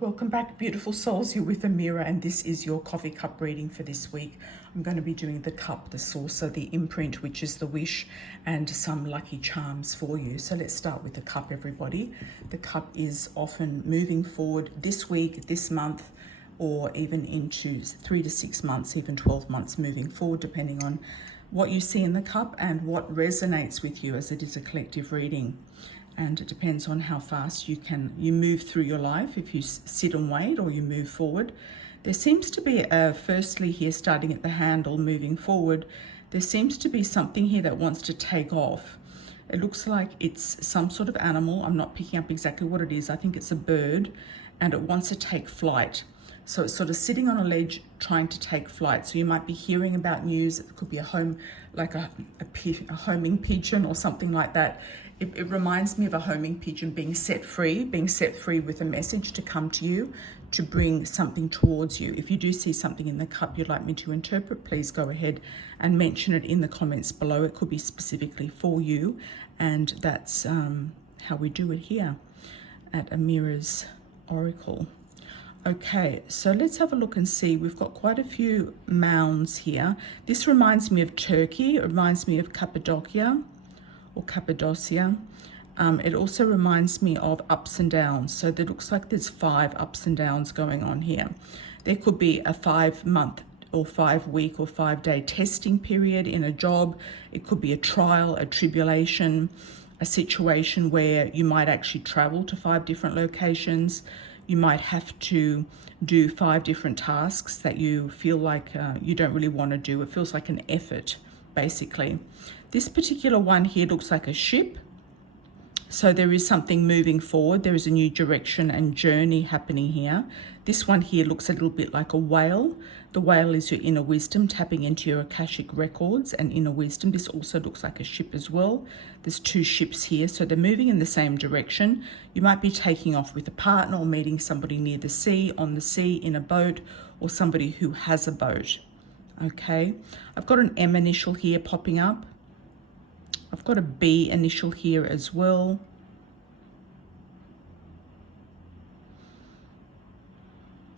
Welcome back, beautiful souls. You're with Amira, and this is your coffee cup reading for this week. I'm going to be doing the cup, the saucer, the imprint, which is the wish, and some lucky charms for you. So let's start with the cup, everybody. The cup is often moving forward this week, this month, or even into 3 to 6 months, even 12 months moving forward, depending on what you see in the cup and what resonates with you, as it is a collective reading. And it depends on how fast you move through your life, if you sit and wait or you move forward. There seems to be, firstly here, starting at the handle, moving forward, there seems to be something here that wants to take off. It looks like it's some sort of animal. I'm not picking up exactly what it is. I think it's a bird, and it wants to take flight. So it's sort of sitting on a ledge trying to take flight. So you might be hearing about news. It could be a homing pigeon or something like that. It reminds me of a homing pigeon being set free with a message to come to you, to bring something towards you. If you do see something in the cup you'd like me to interpret, please go ahead and mention it in the comments below. It could be specifically for you, and that's how we do it here at Amira's Oracle. Okay, so let's have a look and see. We've got quite a few mounds here. This reminds me of Turkey. It reminds me of Cappadocia or Cappadocia. It also reminds me of ups and downs. So there looks like there's 5 ups and downs going on here. There could be a 5-month or 5-week or 5-day testing period in a job. It could be a trial, a tribulation, a situation where you might actually travel to 5 different locations. You might have to do 5 different tasks that you feel like you don't really want to do. It feels like an effort, basically. This particular one here looks like a ship. So there is something moving forward. There is a new direction and journey happening here. This one here looks a little bit like a whale. The whale is your inner wisdom, tapping into your Akashic records and inner wisdom. This also looks like a ship as well. There's 2 ships here, so they're moving in the same direction. You might be taking off with a partner or meeting somebody near the sea, on the sea, in a boat, or somebody who has a boat. Okay, I've got an M initial here popping up. I've got a B initial here as well.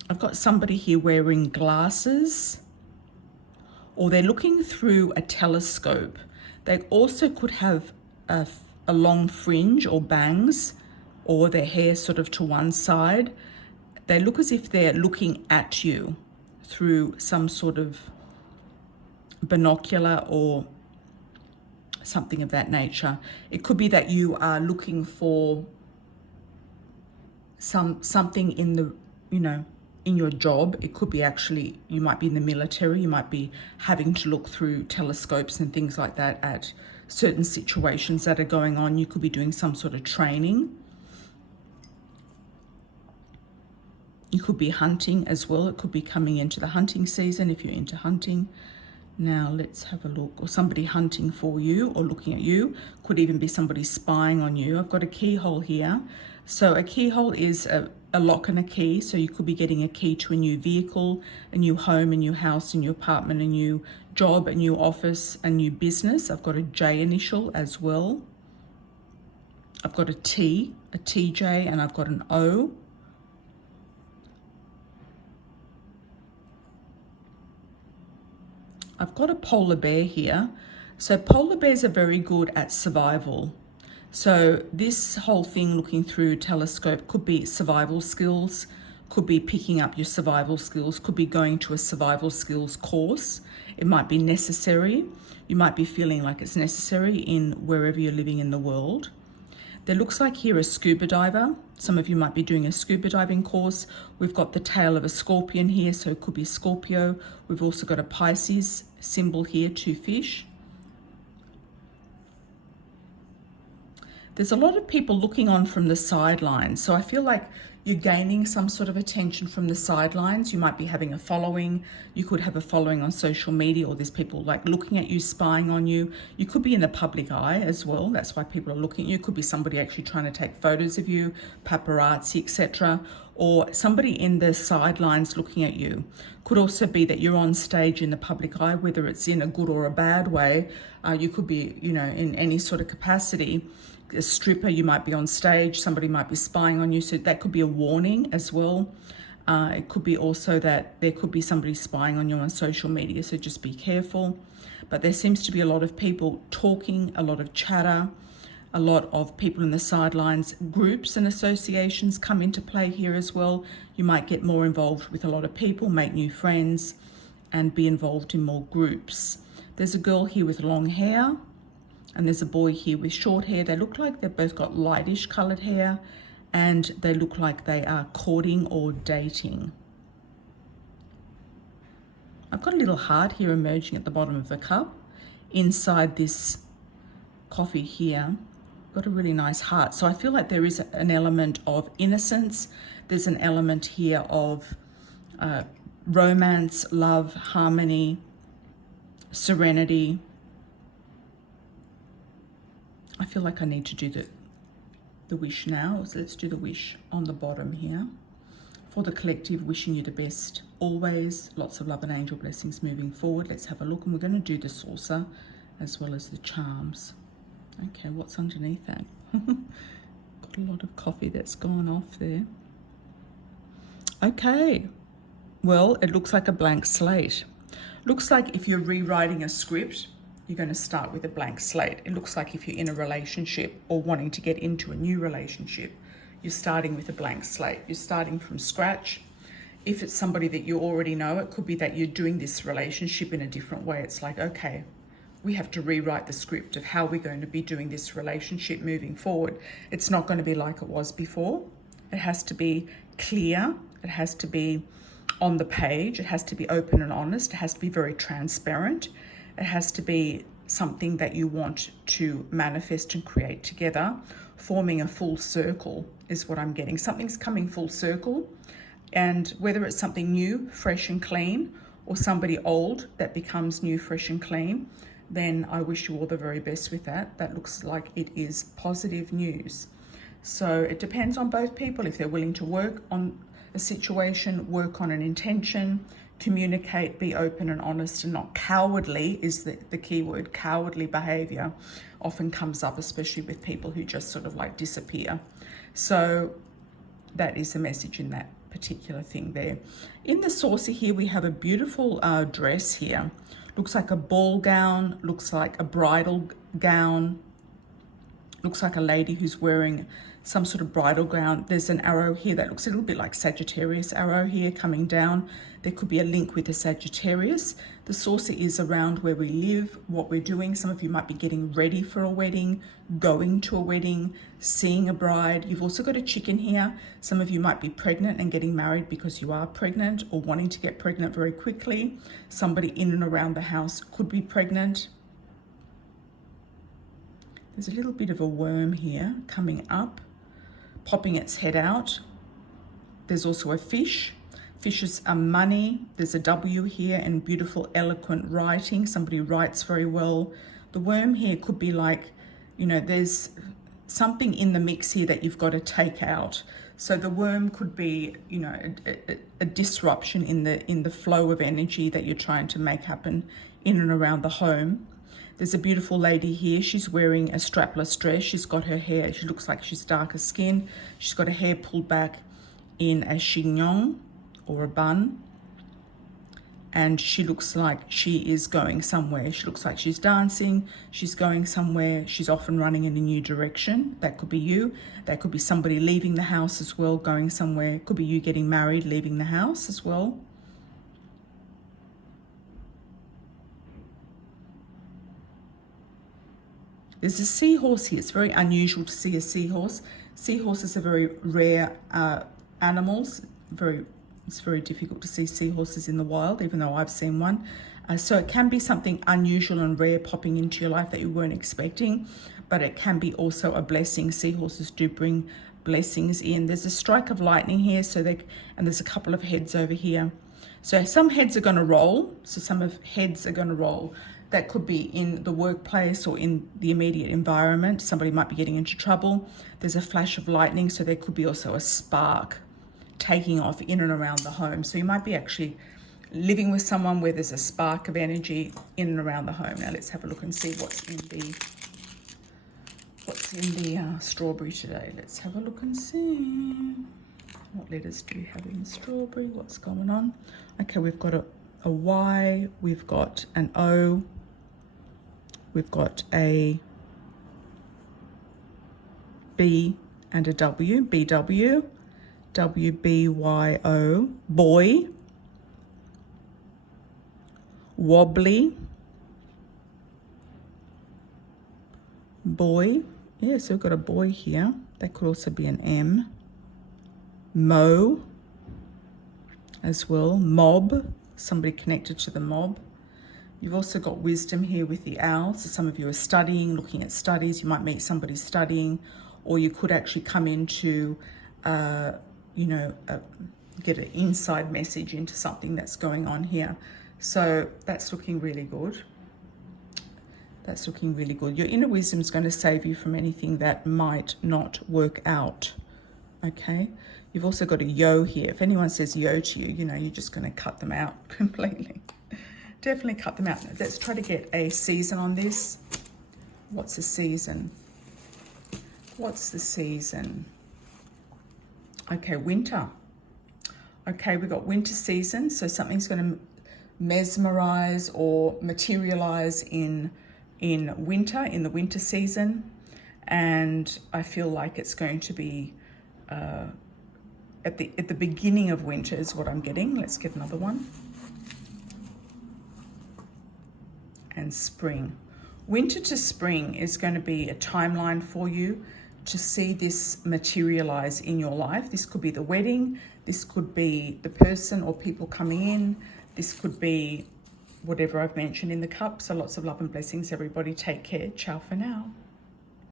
I've got somebody here wearing glasses, or they're looking through a telescope. They also could have a long fringe or bangs, or their hair sort of to one side. They look as if they're looking at you through some sort of binocular or something of that nature. It could be that you are looking for something in the, in your job. It could be actually, you might be in the military, you might be having to look through telescopes and things like that at certain situations that are going on. You could be doing some sort of training. You could be hunting as well. It could be coming into the hunting season if you're into hunting. Now let's have a look. Or somebody hunting for you or looking at you. Could even be somebody spying on you. I've got a keyhole here. So a keyhole is a lock and a key. So you could be getting a key to a new vehicle, a new home, a new house, a new apartment, a new job, a new office, a new business. I've got a J initial as well. I've got a T, a TJ, and I've got an O. I've got a polar bear here. So polar bears are very good at survival. So this whole thing looking through telescope could be survival skills, could be picking up your survival skills, could be going to a survival skills course. It might be necessary. You might be feeling like it's necessary in wherever you're living in the world. There looks like here a scuba diver. Some of you might be doing a scuba diving course. We've got the tail of a scorpion here, so it could be Scorpio. We've also got a Pisces symbol here, 2 fish. There's a lot of people looking on from the sidelines. So I feel like you're gaining some sort of attention from the sidelines. You might be having a following. You could have a following on social media, or there's people like looking at you, spying on you. You could be in the public eye as well. That's why people are looking at you. Could be somebody actually trying to take photos of you, paparazzi, etc. Or somebody in the sidelines looking at you. Could also be that you're on stage in the public eye, whether it's in a good or a bad way. You could be, in any sort of capacity. a stripper, you might be on stage, somebody might be spying on you. So that could be a warning as well. It could be also that there could be somebody spying on you on social media, so just be careful. But there seems to be a lot of people talking, a lot of chatter, a lot of people in the sidelines. Groups and associations come into play here as well. You might get more involved with a lot of people, make new friends, and be involved in more groups. There's a girl here with long hair, and there's a boy here with short hair. They look like they've both got lightish colored hair, and they look like they are courting or dating. I've got a little heart here emerging at the bottom of the cup. Inside this coffee here, got a really nice heart. So I feel like there is an element of innocence. There's an element here of romance, love, harmony, serenity. I feel like I need to do the wish now. So let's do the wish on the bottom here. For the collective, wishing you the best always. Lots of love and angel blessings moving forward. Let's have a look. And we're going to do the saucer as well as the charms. Okay, what's underneath that? Got a lot of coffee that's gone off there. Okay. Well, it looks like a blank slate. Looks like if you're rewriting a script, you're going to start with a blank slate. It looks like if you're in a relationship or wanting to get into a new relationship, you're starting with a blank slate. You're starting from scratch. If it's somebody that you already know, it could be that you're doing this relationship in a different way. It's like, okay, we have to rewrite the script of how we're going to be doing this relationship moving forward. It's not going to be like it was before. It has to be clear. It has to be on the page. It has to be open and honest. It has to be very transparent. It has to be something that you want to manifest and create together, forming a full circle is what I'm getting. Something's coming full circle, and whether it's something new, fresh and clean, or somebody old that becomes new, fresh and clean, then I wish you all the very best with that. That looks like it is positive news. So it depends on both people. If they're willing to work on a situation, work on an intention, communicate, be open and honest and not cowardly is the key word. Cowardly behavior often comes up, especially with people who just sort of like disappear. So that is the message in that particular thing there. In the saucer here, we have a beautiful dress here. Looks like a ball gown, looks like a bridal gown, looks like a lady who's wearing some sort of bridal gown. There's an arrow here that looks a little bit like Sagittarius arrow here coming down. There could be a link with the Sagittarius. The saucer is around where we live, what we're doing. Some of you might be getting ready for a wedding, going to a wedding, seeing a bride. You've also got a chicken here. Some of you might be pregnant and getting married because you are pregnant or wanting to get pregnant very quickly. Somebody in and around the house could be pregnant. There's a little bit of a worm here coming up, popping its head out. There's also a fish. Fishes are money. There's a W here and beautiful, eloquent writing. Somebody writes very well. The worm here could be like, you know, there's something in the mix here that you've got to take out. So the worm could be, you know, a disruption in the flow of energy that you're trying to make happen in and around the home. There's a beautiful lady here. She's wearing a strapless dress. She's got her hair, she looks like she's darker skin. She's got her hair pulled back in a chignon or a bun. And she looks like she is going somewhere. She looks like she's dancing. She's going somewhere. She's often running in a new direction. That could be you. That could be somebody leaving the house as well, going somewhere. It could be you getting married, leaving the house as well. There's a seahorse here. It's very unusual to see a seahorse. Seahorses are very rare animals. It's very difficult to see seahorses in the wild, even though I've seen one. So it can be something unusual and rare popping into your life that you weren't expecting, but it can be also a blessing. Seahorses do bring blessings in. There's a strike of lightning here, and there's a couple of heads over here. So some heads are going to roll. Heads are going to roll. That could be in the workplace or in the immediate environment. Somebody might be getting into trouble. There's a flash of lightning, so there could be also a spark taking off in and around the home. So you might be actually living with someone where there's a spark of energy in and around the home. Now let's have a look and see what's letters in the strawberry today? Let's have a look and see. What letters do we have in the strawberry? What's going on? Okay, we've got a Y, we've got an O, we've got a B and a W, BW, WBYO, boy, wobbly, boy. Yeah, so we've got a boy here. That could also be an M. Mo as well. Mob, somebody connected to the mob. You've also got wisdom here with the owl. So some of you are studying, looking at studies. You might meet somebody studying, or you could actually come into, get an inside message into something that's going on here. So that's looking really good. That's looking really good. Your inner wisdom is going to save you from anything that might not work out. Okay. You've also got a yo here. If anyone says yo to you, you're just going to cut them out completely. Definitely cut them out. Let's try to get a season on this. What's the season? What's the season? Okay, winter. Okay, we've got winter season. So something's going to mesmerize or materialize in winter, in the winter season. And I feel like it's going to be at the beginning of winter is what I'm getting. Let's get another one. And spring. Winter to spring is going to be a timeline for you to see this materialize in your life. This could be the wedding. This could be the person or people coming in. This could be whatever I've mentioned in the cup. So lots of love and blessings, everybody. Take care. Ciao for now.